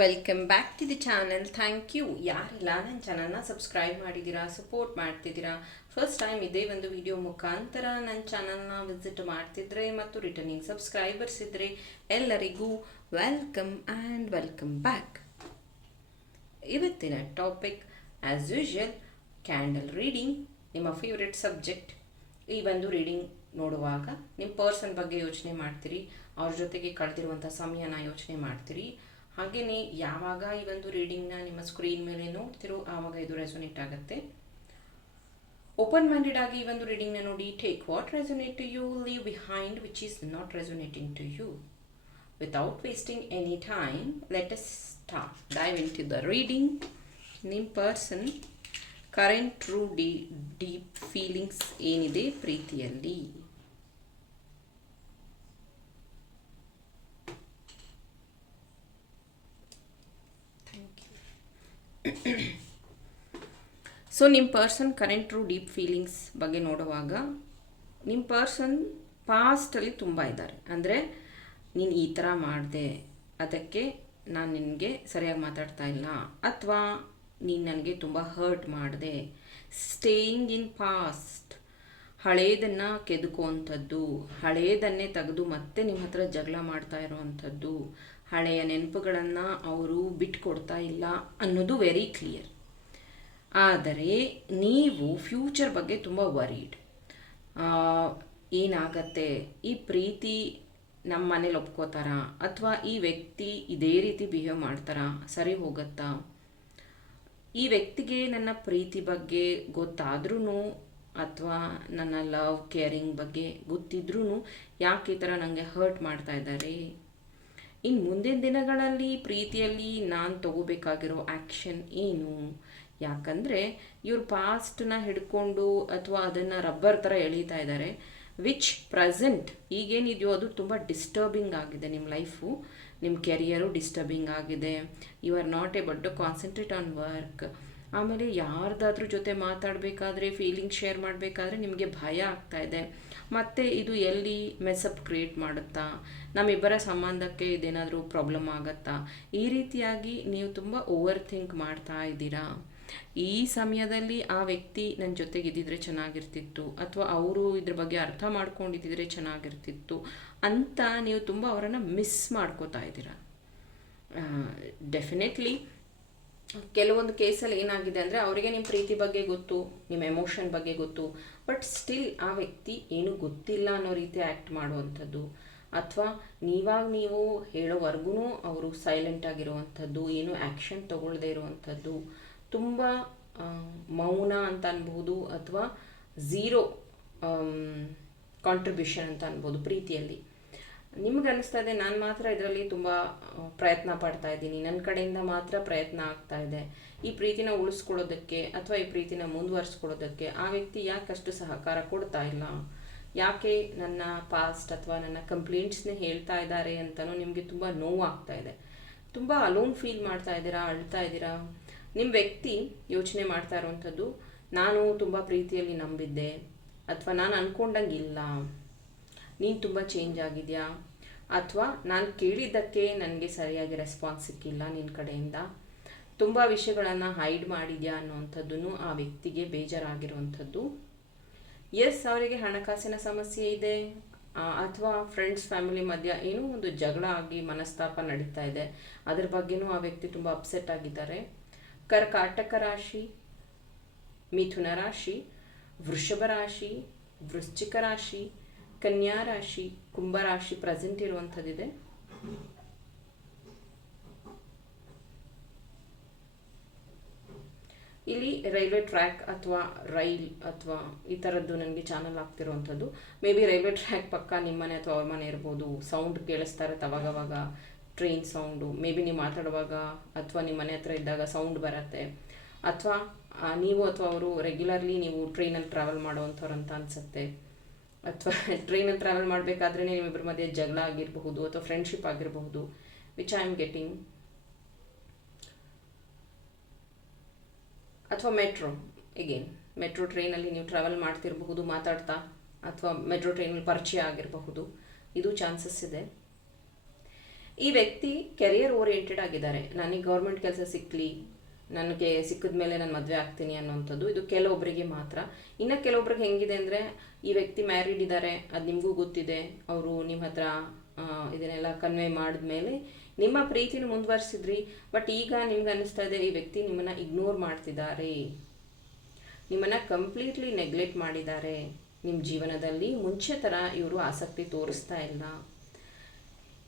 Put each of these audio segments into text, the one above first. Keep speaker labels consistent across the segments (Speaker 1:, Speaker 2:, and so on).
Speaker 1: Welcome back to the channel thank you ಯಾರಿಲ್ಲ? ನನ್ನ ಚಾನಲ್ನ ಸಬ್ಸ್ಕ್ರೈಬ್ ಮಾಡಿದ್ದೀರಾ? ಸಪೋರ್ಟ್ ಮಾಡ್ತಿದ್ದೀರಾ? ಫಸ್ಟ್ ಟೈಮ್ ಇದೇ ಒಂದು ವಿಡಿಯೋ ಮುಖಾಂತರ ನನ್ನ ಚಾನಲ್ನ ವಿಸಿಟ್ ಮಾಡ್ತಿದ್ರೆ ಮತ್ತು ರಿಟರ್ನಿಂಗ್ ಸಬ್ಸ್ಕ್ರೈಬರ್ಸ್ ಇದ್ದರೆ ಎಲ್ಲರಿಗೂ ವೆಲ್ಕಮ್ ಆ್ಯಂಡ್ ವೆಲ್ಕಮ್ ಬ್ಯಾಕ್ ಇವತ್ತಿನ topic as usual candle reading ನಿಮ್ಮ ಫೇವ್ರೆಟ್ ಸಬ್ಜೆಕ್ಟ್ ಈ ಒಂದು ರೀಡಿಂಗ್ ನೋಡುವಾಗ ನಿಮ್ಮ ಪರ್ಸನ್ ಬಗ್ಗೆ ಯೋಚನೆ ಮಾಡ್ತೀರಿ, ಅವ್ರ ಜೊತೆಗೆ ಕಳೆದಿರುವಂಥ ಸಮಯನ ಯೋಚನೆ ಮಾಡ್ತೀರಿ ಹಾಗೆಯೇ ಯಾವಾಗ ಈ ಒಂದು ರೀಡಿಂಗ್ನ ನಿಮ್ಮ ಸ್ಕ್ರೀನ್ ಮೇಲೆ ನೋಡ್ತಿರೋ ಆವಾಗ ಇದು ರೆಸೊನೇಟ್ ಆಗುತ್ತೆ. ಓಪನ್ ಮೈಂಡೆಡ್ ಆಗಿ ಈ ಒಂದು ರೀಡಿಂಗ್ನ ನೋಡಿ take what resonate to you leave behind which is not resonating to you without wasting any time let us start dive into the reading ನಿಮ್ಮ ಪರ್ಸನ್ ಕರೆಂಟ್ ಟ್ರೂ ಡಿ ಡೀಪ್ ಫೀಲಿಂಗ್ಸ್ ಏನಿದೆ ಪ್ರೀತಿಯಲ್ಲಿ? So ನಿಮ್ಮ person current true deep feelings ಬಗ್ಗೆ ನೋಡುವಾಗ ನಿಮ್ಮ person ಪಾಸ್ಟಲ್ಲಿ ತುಂಬ ಇದ್ದಾರೆ. ಅಂದರೆ, ನೀನು ಈ ಥರ ಮಾಡಿದೆ, ಅದಕ್ಕೆ ನಾನು ನಿನಗೆ ಸರಿಯಾಗಿ ಮಾತಾಡ್ತಾ ಇಲ್ಲ, ಅಥವಾ ನೀನು ನನಗೆ ತುಂಬ ಹರ್ಟ್ ಮಾಡಿದೆ ಸ್ಟೇಯಿಂಗ್ ಇನ್ ಪಾಸ್ಟ್ ಹಳೇದನ್ನು ಕೆದಕುವಂಥದ್ದು, ಹಳೇದನ್ನೇ ತೆಗೆದು ಮತ್ತೆ ನಿಮ್ಮ ಹತ್ರ ಜಗಳ ಮಾಡ್ತಾ ಇರುವಂಥದ್ದು ಹಳೆಯ ನೆನಪುಗಳನ್ನು ಅವರು ಬಿಟ್ಕೊಡ್ತಾ ಇಲ್ಲ ಅನ್ನೋದು ವೆರಿ ಕ್ಲಿಯರ್ ಆದರೆ ನೀವು ಫ್ಯೂಚರ್ ಬಗ್ಗೆ ತುಂಬ ವರೀಡ್ ಏನಾಗತ್ತೆ? ಈ ಪ್ರೀತಿ ನಮ್ಮ ಮನೇಲಿ ಒಪ್ಕೋತಾರಾ? ಅಥವಾ ಈ ವ್ಯಕ್ತಿ ಇದೇ ರೀತಿ ಬಿಹೇವ್ ಮಾಡ್ತಾರಾ? ಸರಿ ಹೋಗುತ್ತಾ? ಈ ವ್ಯಕ್ತಿಗೆ ನನ್ನ ಪ್ರೀತಿ ಬಗ್ಗೆ ಗೊತ್ತಾದ್ರೂ ಅಥವಾ ನನ್ನ ಲವ್ ಕೇರಿಂಗ್ ಬಗ್ಗೆ ಗೊತ್ತಿದ್ರೂ ಯಾಕೆ ಈ ಥರ ನನಗೆ ಹರ್ಟ್ ಮಾಡ್ತಾ ಇದ್ದಾರೆ? ಇನ್ನು ಮುಂದಿನ ದಿನಗಳಲ್ಲಿ ಪ್ರೀತಿಯಲ್ಲಿ ನಾನು ತಗೋಬೇಕಾಗಿರೋ ಆ್ಯಕ್ಷನ್ ಏನು? ಯಾಕಂದರೆ ಇವ್ರು ಪಾಸ್ಟನ್ನ ಹಿಡ್ಕೊಂಡು ಅಥವಾ ಅದನ್ನು ರಬ್ಬರ್ ಥರ ಎಳೀತಾ ಇದ್ದಾರೆ ವಿಚ್ ಪ್ರೆಸೆಂಟ್ ಈಗೇನಿದೆಯೋ ಅದು ತುಂಬ ಡಿಸ್ಟರ್ಬಿಂಗ್ ಆಗಿದೆ ನಿಮ್ಮ ಲೈಫು ನಿಮ್ಮ ಕೆರಿಯರು ಡಿಸ್ಟರ್ಬಿಂಗ್ ಆಗಿದೆ. You are not able to concentrate on work ಆಮೇಲೆ ಯಾರ್ದಾದ್ರೂ ಜೊತೆ ಮಾತಾಡಬೇಕಾದ್ರೆ ಫೀಲಿಂಗ್ ಶೇರ್ ಮಾಡಬೇಕಾದ್ರೆ ನಿಮಗೆ ಭಯ ಆಗ್ತಾ ಇದೆ. ಮತ್ತು ಇದು ಎಲ್ಲಿ ಮೆಸಪ್ ಕ್ರಿಯೇಟ್ ಮಾಡುತ್ತಾ? ನಮ್ಮಿಬ್ಬರ ಸಂಬಂಧಕ್ಕೆ ಇದೇನಾದರೂ ಪ್ರಾಬ್ಲಮ್ ಆಗುತ್ತಾ? ಈ ರೀತಿಯಾಗಿ ನೀವು ತುಂಬ ಓವರ್ ಥಿಂಕ್ ಮಾಡ್ತಾ ಇದ್ದೀರಾ? ಈ ಸಮಯದಲ್ಲಿ ಆ ವ್ಯಕ್ತಿ ನನ್ನ ಜೊತೆಗೆ ಇದ್ದಿದ್ರೆ ಚೆನ್ನಾಗಿರ್ತಿತ್ತು, ಅಥವಾ ಅವರು ಇದ್ರ ಬಗ್ಗೆ ಅರ್ಥ ಮಾಡ್ಕೊಂಡಿದ್ದಿದ್ರೆ ಚೆನ್ನಾಗಿರ್ತಿತ್ತು ಅಂತ ನೀವು ತುಂಬ ಅವರನ್ನು ಮಿಸ್ ಮಾಡ್ಕೋತಾ ಇದ್ದೀರಾ? ಡೆಫಿನೆಟ್ಲಿ ಕೆಲವೊಂದು ಕೇಸಲ್ಲಿ ಏನಾಗಿದೆ ಅಂದರೆ ಅವರಿಗೆ ನಿಮ್ಮ ಪ್ರೀತಿ ಬಗ್ಗೆ ಗೊತ್ತು ನಿಮ್ಮ ಎಮೋಷನ್ ಬಗ್ಗೆ ಗೊತ್ತು ಬಟ್ ಸ್ಟಿಲ್ ಆ ವ್ಯಕ್ತಿ ಏನು ಗೊತ್ತಿಲ್ಲ ಅನ್ನೋ ರೀತಿ ಆ್ಯಕ್ಟ್ ಮಾಡುವಂಥದ್ದು. ಅಥವಾ ನೀವಾಗ ನೀವು ಹೇಳೋವರೆಗೂ ಅವರು ಸೈಲೆಂಟ್ ಆಗಿರುವಂಥದ್ದು, ಏನು ಆ್ಯಕ್ಷನ್ ತಗೊಳ್ಳದೇ ಇರುವಂಥದ್ದು, ತುಂಬ ಮೌನ ಅಂತ ಅನ್ಬೋದು ಅಥವಾ ಝೀರೋ ಕಾಂಟ್ರಿಬ್ಯೂಷನ್ ಅಂತ ಅನ್ಬೋದು ಪ್ರೀತಿಯಲ್ಲಿ. ನಿಮ್ಗೆ ಅನಿಸ್ತಾ ಇದೆ ನಾನು ಮಾತ್ರ ಇದರಲ್ಲಿ ತುಂಬ ಪ್ರಯತ್ನ ಪಡ್ತಾ ಇದ್ದೀನಿ. ನನ್ನ ಕಡೆಯಿಂದ ಮಾತ್ರ ಪ್ರಯತ್ನ ಆಗ್ತಾ ಇದೆ. ಈ ಪ್ರೀತಿನ ಉಳಿಸ್ಕೊಳ್ಳೋದಕ್ಕೆ ಅಥವಾ ಈ ಪ್ರೀತಿನ ಮುಂದುವರಿಸ್ಕೊಳ್ಳೋದಕ್ಕೆ ಆ ವ್ಯಕ್ತಿ ಯಾಕಷ್ಟು ಸಹಕಾರ ಕೊಡ್ತಾ ಇಲ್ಲ? ಯಾಕೆ ನನ್ನ ಪಾಸ್ಟ್ ಅಥವಾ ನನ್ನ ಕಂಪ್ಲೇಂಟ್ಸ್ನ ಹೇಳ್ತಾ ಇದ್ದಾರೆ ಅಂತಲೂ ನಿಮಗೆ ತುಂಬ ನೋವಾಗ್ತಾ ಇದೆ. ತುಂಬ ಅಲೋನ್ ಫೀಲ್ ಮಾಡ್ತಾ ಇದ್ದೀರಾ? ಅಳ್ತಾ ಇದ್ದೀರಾ? ನಿಮ್ಮ ವ್ಯಕ್ತಿ ಯೋಚನೆ ಮಾಡ್ತಾ ಇರುವಂಥದ್ದು, ನಾನು ತುಂಬ ಪ್ರೀತಿಯಲ್ಲಿ ನಂಬಿದ್ದೆ. ಅಥವಾ ನಾನು ಅಂದ್ಕೊಂಡಂಗೆ ಇಲ್ಲ ನೀನು ತುಂಬ ಚೇಂಜ್ ಆಗಿದೆಯಾ? ಅಥವಾ ನಾನು ಕೇಳಿದ್ದಕ್ಕೆ ನನಗೆ ಸರಿಯಾಗಿ ರೆಸ್ಪಾನ್ಸ್ ಸಿಕ್ಕಿಲ್ಲ ನಿನ್ನ ಕಡೆಯಿಂದ? ತುಂಬ ವಿಷಯಗಳನ್ನು ಹೈಡ್ ಮಾಡಿದ್ಯಾ ಅನ್ನುವಂಥದ್ದು ಆ ವ್ಯಕ್ತಿಗೆ ಬೇಜಾರಾಗಿರುವಂಥದ್ದು. ಎಸ್ ಅವರಿಗೆ ಹಣಕಾಸಿನ ಸಮಸ್ಯೆ ಇದೆ. ಅಥವಾ ಫ್ರೆಂಡ್ಸ್ ಫ್ಯಾಮಿಲಿ ಮಧ್ಯ ಏನೋ ಒಂದು ಜಗಳ ಆಗಿ ಮನಸ್ತಾಪ ನಡೀತಾ ಇದೆ. ಅದ್ರ ಬಗ್ಗೆನೂ ಆ ವ್ಯಕ್ತಿ ತುಂಬ ಅಪ್ಸೆಟ್ ಆಗಿದ್ದಾರೆ. ಕರ್ಕಾಟಕ ರಾಶಿ, ಮಿಥುನ ರಾಶಿ, ವೃಷಭ ರಾಶಿ, ವೃಶ್ಚಿಕ ರಾಶಿ ಕನ್ಯಾ ರಾಶಿ ಕುಂಭರಾಶಿ ಪ್ರೆಸೆಂಟ್ ಇರುವಂಥದ್ದಿದೆ. ಇಲ್ಲಿ ರೈಲ್ವೆ ಟ್ರ್ಯಾಕ್ ಅಥವಾ ರೈಲ್ ಅಥವಾ ಈ ಥರದ್ದು ನನಗೆ ಚಾನಲ್ ಆಗ್ತಿರುವಂಥದ್ದು. ಮೇ ಬಿ ರೈಲ್ವೆ ಟ್ರ್ಯಾಕ್ ಪಕ್ಕ ನಿಮ್ಮನೆ ಅಥವಾ ಅವ್ರ ಮನೆ ಇರ್ಬೋದು ಸೌಂಡ್ ಕೇಳಿಸ್ತಾ ಇರುತ್ತೆ ಅವಾಗವಾಗ ಟ್ರೈನ್ ಸೌಂಡು ಮೇ ಬಿ ನೀವು ಮಾತಾಡುವಾಗ ಅಥವಾ ನಿಮ್ಮ ಮನೆ ಹತ್ರ ಇದ್ದಾಗ ಸೌಂಡ್ ಬರುತ್ತೆ. ಅಥವಾ ನೀವು ಅಥವಾ ಅವರು ರೆಗ್ಯುಲರ್ಲಿ ನೀವು ಟ್ರೈನಲ್ಲಿ ಟ್ರಾವೆಲ್ ಮಾಡುವಂಥವ್ರು ಅಂತ ಅನಿಸುತ್ತೆ. ಅಥವಾ ಟ್ರೈನಲ್ಲಿ ಟ್ರಾವೆಲ್ ಮಾಡಬೇಕಾದ್ರೆ ನಿಮ್ಮಿಬ್ಬರ ಮಧ್ಯೆ ಜಗಳ ಆಗಿರಬಹುದು ಅಥವಾ ಫ್ರೆಂಡ್ಶಿಪ್ ಆಗಿರಬಹುದು ವಿಚ್ ಐ ಆಮ್ ಗೆಟಿಂಗ್ ಅಥವಾ ಮೆಟ್ರೋ ಎಗೇನ್ ಮೆಟ್ರೋ ಟ್ರೈನಲ್ಲಿ ನೀವು ಟ್ರಾವೆಲ್ ಮಾಡ್ತಿರಬಹುದು, ಮಾತಾಡ್ತಾ, ಅಥವಾ ಮೆಟ್ರೋ ಟ್ರೈನಲ್ಲಿ ಪರಿಚಯ ಆಗಿರಬಹುದು, ಇದು ಚಾನ್ಸಸ್ ಇದೆ. ಈ ವ್ಯಕ್ತಿ ಕೆರಿಯರ್ ಓರಿಯೆಂಟೆಡ್ ಆಗಿದ್ದಾರೆ. ನನಗೆ ಗೌರ್ಮೆಂಟ್ ಕೆಲಸ ಸಿಕ್ಕಲಿ ನನಗೆ ಸಿಕ್ಕಿದ ಮೇಲೆ ನಾನು ಮದುವೆ ಆಗ್ತೀನಿ ಅನ್ನೋಂಥದ್ದು ಇದು ಕೆಲವೊಬ್ಬರಿಗೆ ಮಾತ್ರ. ಇನ್ನು ಕೆಲವೊಬ್ರಿಗೆ ಹೆಂಗಿದೆ ಅಂದರೆ, ಈ ವ್ಯಕ್ತಿ ಮ್ಯಾರಿಡ್ ಇದ್ದಾರೆ ಅದು ನಿಮಗೂ ಗೊತ್ತಿದೆ. ಅವರು ನಿಮ್ಮ ಹತ್ರ ಇದನ್ನೆಲ್ಲ ಕನ್ವೆ ಮಾಡಿದ್ಮೇಲೆ ನಿಮ್ಮ ಪ್ರೀತಿನ ಮುಂದುವರಿಸಿದ್ರಿ. ಬಟ್ ಈಗ ನಿಮ್ಗೆ ಅನಿಸ್ತಾ ಇದೆ, ಈ ವ್ಯಕ್ತಿ ನಿಮ್ಮನ್ನು ಇಗ್ನೋರ್ ಮಾಡ್ತಿದ್ದಾರೆ. ನಿಮ್ಮನ್ನು ಕಂಪ್ಲೀಟ್ಲಿ ನೆಗ್ಲೆಕ್ಟ್ ಮಾಡಿದ್ದಾರೆ. ನಿಮ್ಮ ಜೀವನದಲ್ಲಿ ಮುಂಚೆ ಥರ ಇವರು ಆಸಕ್ತಿ ತೋರಿಸ್ತಾ ಇಲ್ಲ.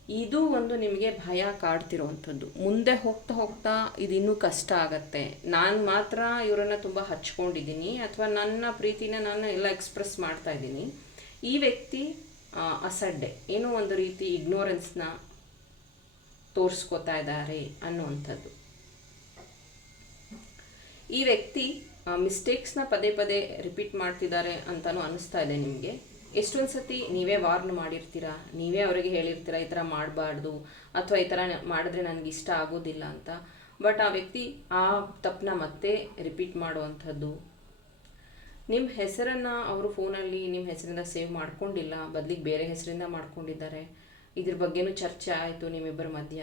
Speaker 1: ಇದು ಒಂದು ನಿಮಗೆ ಭಯ ಕಾಡ್ತಿರೋವಂಥದ್ದು ಮುಂದೆ ಹೋಗ್ತಾ ಹೋಗ್ತಾ ಇದು ಕಷ್ಟ ಆಗತ್ತೆ. ನಾನು ಮಾತ್ರ ಇವರನ್ನು ತುಂಬ ಹಚ್ಕೊಂಡಿದ್ದೀನಿ ಅಥವಾ ನನ್ನ ಪ್ರೀತಿನ ನಾನು ಎಲ್ಲ ಎಕ್ಸ್ಪ್ರೆಸ್ ಮಾಡ್ತಾ ಇದ್ದೀನಿ. ಈ ವ್ಯಕ್ತಿ ಅಸಡ್ಡೆ. ಏನೋ ಒಂದು ರೀತಿ ಇಗ್ನೋರೆನ್ಸ್ನ ತೋರಿಸ್ಕೋತಾ ಇದ್ದಾರೆ ಅನ್ನುವಂಥದ್ದು ಈ ವ್ಯಕ್ತಿ ಮಿಸ್ಟೇಕ್ಸ್ನ ಪದೇ ಪದೇ ರಿಪೀಟ್ ಮಾಡ್ತಿದ್ದಾರೆ ಅಂತಲೂ ಅನ್ನಿಸ್ತಾ ಇದೆ ನಿಮಗೆ. ಎಷ್ಟೊಂದು ಸತಿ ನೀವೇ ವಾರ್ನ್ ಮಾಡಿರ್ತೀರಾ? ನೀವೇ ಅವರಿಗೆ ಹೇಳಿರ್ತೀರಾ, ಈ ಥರ ಮಾಡಬಾರ್ದು, ಅಥವಾ ಈ ಥರ ಮಾಡಿದ್ರೆ ನನಗೆ ಇಷ್ಟ ಆಗೋದಿಲ್ಲ ಅಂತ. ಬಟ್ ಆ ವ್ಯಕ್ತಿ ಆ ತಪ್ಪನ್ನ ಮತ್ತೆ ರಿಪೀಟ್ ಮಾಡುವಂಥದ್ದು. ನಿಮ್ಮ ಹೆಸರನ್ನು ಅವರು ಫೋನಲ್ಲಿ ನಿಮ್ಮ ಹೆಸರಿಂದ ಸೇವ್ ಮಾಡ್ಕೊಂಡಿಲ್ಲ, ಬದಲಿಗೆ ಬೇರೆ ಹೆಸರಿಂದ ಮಾಡ್ಕೊಂಡಿದ್ದಾರೆ. ಇದ್ರ ಬಗ್ಗೆನೂ ಚರ್ಚೆ ಆಯಿತು ನಿಮ್ಮಿಬ್ಬರ ಮಧ್ಯ.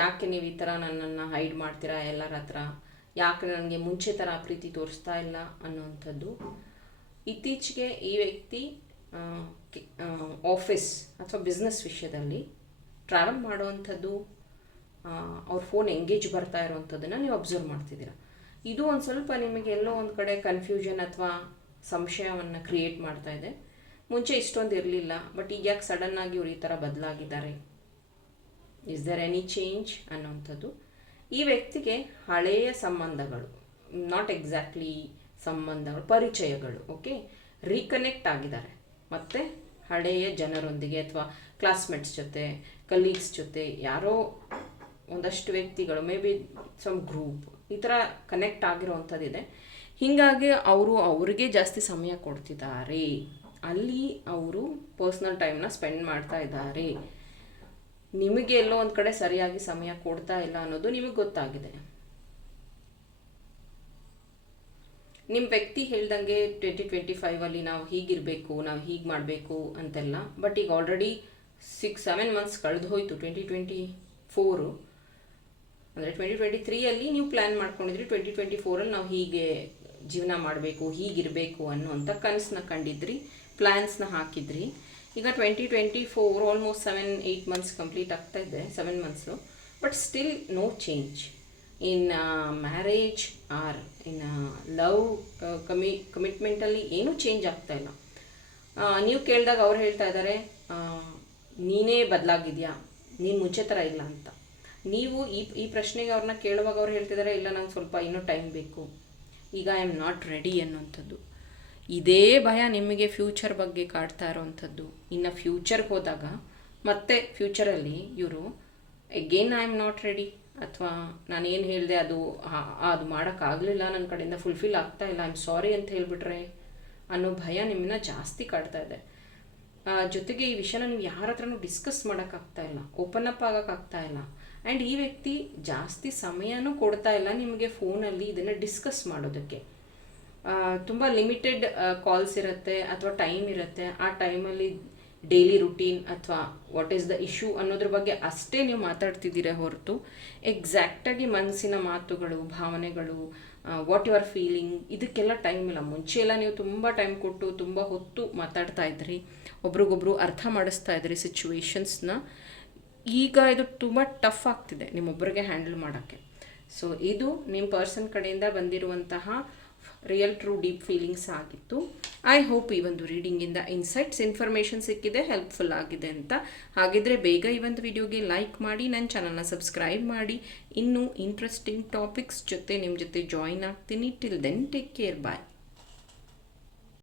Speaker 1: ಯಾಕೆ ನೀವು ಈ ಥರ ನನ್ನನ್ನು ಹೈಡ್ ಮಾಡ್ತೀರಾ ಎಲ್ಲರ ಹತ್ರ? ಯಾಕೆ ನನಗೆ ಮುಂಚೆ ಥರ ಪ್ರೀತಿ ತೋರಿಸ್ತಾ ಇಲ್ಲ ಅನ್ನುವಂಥದ್ದು. ಇತ್ತೀಚೆಗೆ ಈ ವ್ಯಕ್ತಿ ಆಫೀಸ್ ಅಥವಾ ಬಿಸ್ನೆಸ್ ವಿಷಯದಲ್ಲಿ ಟ್ರಾವೆಲ್ ಮಾಡುವಂಥದ್ದು ಅವ್ರ ಫೋನ್ ಎಂಗೇಜ್ ಬರ್ತಾ ಇರುವಂಥದ್ದನ್ನು ನೀವು ಅಬ್ಸರ್ವ್ ಮಾಡ್ತಿದ್ದೀರಾ. ಇದು ಒಂದು ಸ್ವಲ್ಪ ನಿಮಗೆ ಎಲ್ಲೋ ಒಂದು ಕಡೆ ಕನ್ಫ್ಯೂಷನ್ ಅಥವಾ ಸಂಶಯವನ್ನು ಕ್ರಿಯೇಟ್ ಮಾಡ್ತಾ ಇದೆ. ಮುಂಚೆ ಇಷ್ಟೊಂದು ಇರಲಿಲ್ಲ ಬಟ್ ಈಗ ಯಾಕೆ ಸಡನ್ನಾಗಿ ಇವ್ರು ಈ ಥರ ಬದಲಾಗಿದ್ದಾರೆ? ಇಸ್ ದರ್ ಎನಿ ಚೇಂಜ್ ಅನ್ನೋವಂಥದ್ದು. ಈ ವ್ಯಕ್ತಿಗೆ ಹಳೆಯ ಸಂಬಂಧಗಳು ನಾಟ್ ಎಕ್ಸಾಕ್ಟ್ಲಿ ಸಂಬಂಧಗಳು, ಪರಿಚಯಗಳು ಓಕೆ ರೀಕನೆಕ್ಟ್ ಆಗಿದ್ದಾರೆ. ಮತ್ತು ಹಳೆಯ ಜನರೊಂದಿಗೆ ಅಥವಾ ಕ್ಲಾಸ್ಮೇಟ್ಸ್ ಜೊತೆ ಕಲೀಗ್ಸ್ ಜೊತೆ ಯಾರೋ ಒಂದಷ್ಟು ವ್ಯಕ್ತಿಗಳು ಮೇ ಬಿ ಸಮ್ ಗ್ರೂಪ್ ಈ ಥರ ಕನೆಕ್ಟ್ ಆಗಿರೋವಂಥದ್ದಿದೆ. ಹೀಗಾಗಿ ಅವರು ಅವರಿಗೆ ಜಾಸ್ತಿ ಸಮಯ ಕೊಡ್ತಿದ್ದಾರೆ. ಅಲ್ಲಿ ಅವರು ಪರ್ಸ್ನಲ್ ಟೈಮ್ನ ಸ್ಪೆಂಡ್ ಮಾಡ್ತಾ ಇದ್ದಾರೆ. ನಿಮಗೆ ಎಲ್ಲೋ ಒಂದು ಕಡೆ ಸರಿಯಾಗಿ ಸಮಯ ಕೊಡ್ತಾ ಇಲ್ಲ ಅನ್ನೋದು ನಿಮಗೆ ಗೊತ್ತಾಗಿದೆ. ನಿಮ್ಮ ವ್ಯಕ್ತಿ ಹೇಳ್ದಂಗೆ ಟ್ವೆಂಟಿ ಟ್ವೆಂಟಿ ಫೈವಲ್ಲಿ ನಾವು ಹೀಗಿರಬೇಕು, ನಾವು ಹೀಗೆ ಮಾಡಬೇಕು ಅಂತೆಲ್ಲ. ಬಟ್ ಈಗ ಆಲ್ರೆಡಿ ಸಿಕ್ಸ್ ಸೆವೆನ್ ಮಂತ್ಸ್ ಕಳೆದು ಹೋಯಿತು ಟ್ವೆಂಟಿ ಟ್ವೆಂಟಿ ಫೋರು ಅಂದರೆ ಟ್ವೆಂಟಿ ಟ್ವೆಂಟಿ ತ್ರೀಯಲ್ಲಿ ನೀವು ಪ್ಲ್ಯಾನ್ ಮಾಡ್ಕೊಂಡಿದ್ರಿ ಟ್ವೆಂಟಿ ಟ್ವೆಂಟಿ ಫೋರಲ್ಲಿ ನಾವು ಹೀಗೆ ಜೀವನ ಮಾಡಬೇಕು, ಹೀಗಿರಬೇಕು ಅನ್ನುವಂಥ ಕನಸನ್ನ ಕಂಡಿದ್ರಿ ಪ್ಲ್ಯಾನ್ಸ್ನ ಹಾಕಿದ್ರಿ. ಈಗ twenty twenty four almost seven eight months complete ಆಗ್ತಾ ಇದೆ seven months but still no change in marriage or in love ಕಮಿ ಕಮಿಟ್ಮೆಂಟಲ್ಲಿ ಏನೂ ಚೇಂಜ್ ಆಗ್ತಾ ಇಲ್ಲ. ನೀವು ಕೇಳಿದಾಗ ಅವ್ರು ಹೇಳ್ತಾ ಇದ್ದಾರೆ ನೀನೇ ಬದಲಾಗಿದೆಯಾ? ನೀನು ಮುಂಚೆ ಥರ ಇಲ್ಲ ಅಂತ. ನೀವು ಈ ಈ ಪ್ರಶ್ನೆಗೆ ಅವ್ರನ್ನ ಕೇಳುವಾಗ ಅವ್ರು ಹೇಳ್ತಿದ್ದಾರೆ ಇಲ್ಲ ನಂಗೆ ಸ್ವಲ್ಪ ಇನ್ನೂ ಟೈಮ್ ಬೇಕು. ಈಗ ಐ ಆಮ್ ನಾಟ್ ರೆಡಿ ಅನ್ನೋಂಥದ್ದು ಇದೇ ಭಯ ನಿಮಗೆ ಫ್ಯೂಚರ್ ಬಗ್ಗೆ ಕಾಡ್ತಾ ಇರೋವಂಥದ್ದು. ಇನ್ನು ಫ್ಯೂಚರ್ಗೆ ಹೋದಾಗ ಮತ್ತೆ ಫ್ಯೂಚರಲ್ಲಿ ಇವರು again I am not ready ಅಥವಾ ನಾನು ಏನು ಹೇಳಿದೆ ಅದು ಅದು ಮಾಡೋಕ್ಕಾಗಲಿಲ್ಲ ನನ್ನ ಕಡೆಯಿಂದ ಫುಲ್ಫಿಲ್ ಆಗ್ತಾ ಇಲ್ಲ ಐ ಆಮ್ ಸಾರಿ ಅಂತ ಹೇಳಿಬಿಟ್ರೆ ಅನ್ನೋ ಭಯ ನಿಮ್ಮನ್ನ ಜಾಸ್ತಿ ಕಾಡ್ತಾ ಇದೆ. ಜೊತೆಗೆ ಈ ವಿಷಯನ ನೀವು ಯಾರ ಹತ್ರನೂ ಡಿಸ್ಕಸ್ ಮಾಡೋಕ್ಕಾಗ್ತಾ ಇಲ್ಲ ಓಪನ್ ಅಪ್ ಆಗೋಕ್ಕಾಗ್ತಾ ಇಲ್ಲ. ಆ್ಯಂಡ್ ಈ ವ್ಯಕ್ತಿ ಜಾಸ್ತಿ ಸಮಯನೂ ಕೊಡ್ತಾ ಇಲ್ಲ ನಿಮಗೆ ಫೋನಲ್ಲಿ ಇದನ್ನು ಡಿಸ್ಕಸ್ ಮಾಡೋದಕ್ಕೆ. ತುಂಬ ಲಿಮಿಟೆಡ್ ಕಾಲ್ಸ್ ಇರುತ್ತೆ ಅಥವಾ ಟೈಮ್ ಇರುತ್ತೆ. ಆ ಟೈಮಲ್ಲಿ ಡೈಲಿ ರುಟೀನ್ ಅಥವಾ ವಾಟ್ ಈಸ್ ದ ಇಶ್ಯೂ ಅನ್ನೋದ್ರ ಬಗ್ಗೆ ಅಷ್ಟೇ ನೀವು ಮಾತಾಡ್ತಿದ್ದೀರಾ ಹೊರತು ಎಕ್ಸಾಕ್ಟಾಗಿ ಮನಸ್ಸಿನ ಮಾತುಗಳು, ಭಾವನೆಗಳು ವಾಟ್ ಯು ಆರ್ ಫೀಲಿಂಗ್ ಇದಕ್ಕೆಲ್ಲ ಟೈಮ್ ಇಲ್ಲ. ಮುಂಚೆ ನೀವು ತುಂಬ ಟೈಮ್ ಕೊಟ್ಟು ತುಂಬ ಹೊತ್ತು ಮಾತಾಡ್ತಾ ಇದ್ರಿ. ಒಬ್ರಿಗೊಬ್ರು ಅರ್ಥ ಮಾಡಿಸ್ತಾ ಇದ್ರಿ ಸಿಚುವೇಶನ್ಸ್ನ ಈಗ ಇದು ತುಂಬ ಟಫ್ ಆಗ್ತಿದೆ ನಿಮ್ಮೊಬ್ಬರಿಗೆ ಹ್ಯಾಂಡಲ್ ಮಾಡೋಕ್ಕೆ. ಸೊ ಇದು ನಿಮ್ಮ ಪರ್ಸನ್ ಕಡೆಯಿಂದ ಬಂದಿರುವಂತಹ ರಿಯಲ್ ಟ್ರೂ ಡೀಪ್ ಫೀಲಿಂಗ್ಸ್ ಆಗಿತ್ತು. ಐ ಹೋಪ್ ಈ ಒಂದು ರೀಡಿಂಗಿಂದ ಇನ್ಸೈಟ್ಸ್ ಇನ್ಫಾರ್ಮೇಷನ್ ಸಿಕ್ಕಿದೆ ಹೆಲ್ಪ್ಫುಲ್ ಆಗಿದೆ ಅಂತ. ಹಾಗಿದ್ರೆ ಬೇಗ ಈ ಒಂದು ವಿಡಿಯೋಗೆ ಲೈಕ್ ಮಾಡಿ ನನ್ನ ಚಾನಲ್ನ ಸಬ್ಸ್ಕ್ರೈಬ್ ಮಾಡಿ. ಇನ್ನೂ ಇಂಟ್ರೆಸ್ಟಿಂಗ್ ಟಾಪಿಕ್ಸ್ ಜೊತೆ ನಿಮ್ಮ ಜೊತೆ ಜಾಯಿನ್ ಆಗ್ತೀನಿ. Till then take care bye